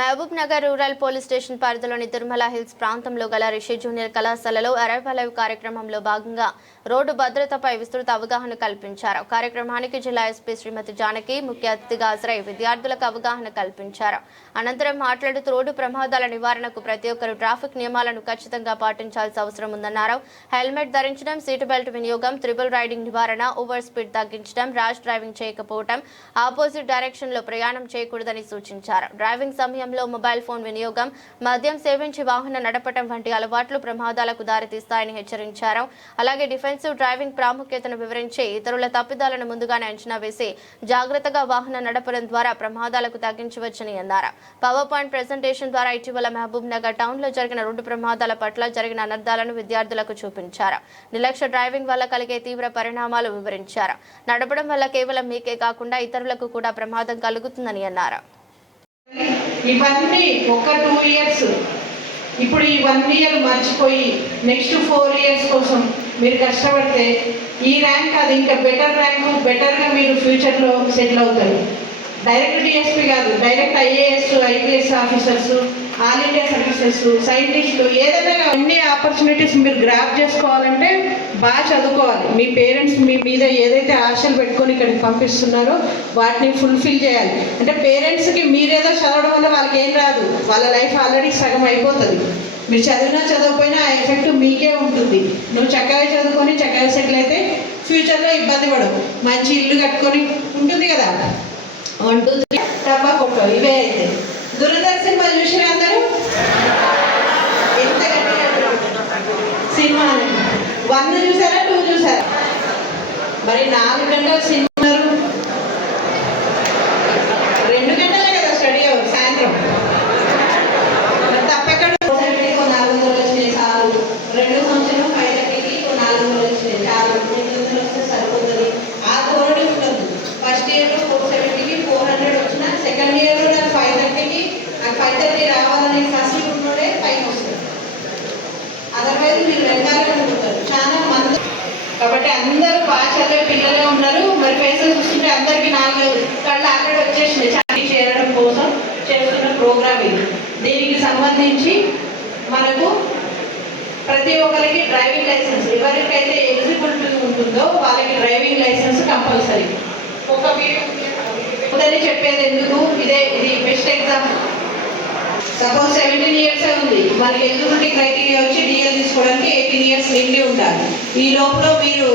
Mahabub Nagar rural police station పరిధిలోని Tirumala hills ప్రాంతంలో గల రిషి జూనియర్ కళాశాలలో అరైవ్ కార్యక్రమంలో భాగంగా రోడ్డు భద్రతపై విస్తృత అవగాహన కల్పించారు. కార్యక్రమానికి జిల్లా ఎస్పీ శ్రీమతి జానకి ముఖ్య అతిథిగా హాజరై విద్యార్థులకు అవగాహన కల్పించారు. అనంతరం మాట్లాడుతూ రోడ్డు ప్రమాదాల నివారణకు ప్రతి ఒక్కరూ ట్రాఫిక్ నియమాలను ఖచ్చితంగా పాటించాల్సిన అవసరం ఉందన్నారు. హెల్మెట్ ధరించడం, సీటు బెల్ట్ వినియోగం, త్రిబుల్ రైడింగ్ నివారణ, ఓవర్ స్పీడ్ తగ్గించడం, ర్యాష్ డ్రైవింగ్ చేయకపోవడం, ఆపోజిట్ డైరెక్షన్ లో ప్రయాణం చేయకూడదని సూచించారు. డ్రైవింగ్ సమయంలో మొబైల్ ఫోన్ వినియోగం, మద్యం సేవించి వాహనం నడపడం వంటి అలవాట్లు ప్రమాదాలకు దారితీస్తాయని హెచ్చరించారు. అలాగే డిఫెన్సివ్ డ్రైవింగ్ ప్రాముఖ్యతను వివరించి ఇతరుల తప్పిదాలను ముందుగానే అంచనా వేసి జాగ్రత్తగా వాహనం నడపడం ద్వారా ప్రమాదాలకు తగ్గించవచ్చని అన్నారు. పవర్ పాయింట్ ప్రెజెంటేషన్ ద్వారా ఇటీవల మహబూబ్ నగర్ టౌన్ లో జరిగిన రోడ్డు ప్రమాదాల పట్ల జరిగిన అనర్థాలను విద్యార్థులకు చూపించారు. నిర్లక్ష్య డ్రైవింగ్ వల్ల కలిగే తీవ్ర పరిణామాలు వివరించారు. నడపడం వల్ల కేవలం మీకే కాకుండా ఇతరులకు కూడా ప్రమాదం కలుగుతుందని అన్నారు. ఇవన్నీ ఒక 2 ఇయర్స్, ఇప్పుడు ఈ 1 ఇయర్ మర్చిపోయి నెక్స్ట్ 4 ఇయర్స్ కోసం మీరు కష్టపడితే ఈ ర్యాంక్ అది ఇంకా బెటర్ ర్యాంకు, బెటర్గా మీరు ఫ్యూచర్లో సెటిల్ అవుతారు. డైరెక్ట్ డిఎస్పీ కాదు, direct IAS, IPS officers, all India services, సైంటిస్టులు, ఏదైనా అన్ని ఆపర్చునిటీస్ మీరు గ్రాప్ చేసుకోవాలంటే బాగా చదువుకోవాలి. మీ పేరెంట్స్ మీ మీద ఏదైతే ఆశలు పెట్టుకొని ఇక్కడికి పంపిస్తున్నారో వాటిని ఫుల్ఫిల్ చేయాలి. అంటే పేరెంట్స్కి మీరేదో చదవడం వల్ల వాళ్ళకి ఏం రాదు, వాళ్ళ లైఫ్ ఆల్రెడీ సగం అయిపోతుంది. మీరు చదివినా చదవకపోయినా ఆ ఎఫెక్ట్ మీకే ఉంటుంది. నువ్వు చక్కగా చదువుకొని చక్కగా సెటిల్ అయితే ఫ్యూచర్లో ఇబ్బంది పడవు. మంచి ఇల్లు కట్టుకొని ఉంటుంది కదా, ఉంటుంది డబ్బా కొట్టో ఇవే అయితే. దురదర్శన్ సినిమా చూసిన అందరూ ఎంత గట్టిగా సినిమా 1 చూసారా 2 చూసారా? మరి 4 గంటల సినిమా 2 గంటలే కదా స్టడీ అవర్ సాయంత్రం. తప్పకుండా 400 వచ్చినాయి చాలు, 2 సంవత్సరం 5:30కి 400 వచ్చినాయి చాలు, 800 వస్తే సరిపోతుంది. ఆ ధోరణి ఉండదు. ఫస్ట్ ఇయర్లో 470కి 400 వచ్చినా సెకండ్ ఇయర్లో నాకు 5:30కి నాకు 5:30 రావాలని ఫస్ట్ ఉన్నోడే పైకి వస్తుంది. అదర్వైజ్ మీరు వెనకాలే ఉంటారు చాలా మంది. కాబట్టి అందరూ బాగా చదివే పిల్లలే ఉన్నారు. మరి ఫేసెస్ చూస్తుంటే అందరికీ 4 కళ్ళు ఆల్రెడీ వచ్చేసినాయి. చాటి చేరడం కోసం చేస్తున్న ప్రోగ్రామ్ ఇది. దీనికి సంబంధించి మనకు ప్రతి ఒక్కరికి డ్రైవింగ్ లైసెన్స్, ఎవరికైతే ఎలిజిబిలిటీ ఉంటుందో వాళ్ళకి డ్రైవింగ్ లైసెన్స్ కంపల్సరీ. ఒక వీడియో చెప్పేది ఎందుకు, ఇది బెస్ట్ ఎగ్జామ్. సపోజ్ 17 ఇయర్స్ ఉంది, మనకి ఎలిజిబిలిటీ క్రైటీరియా వచ్చి డిఎల్ తీసుకోవడానికి 18 ఇయర్స్ నిండి ఉండాలి. ఈ లోపల మీరు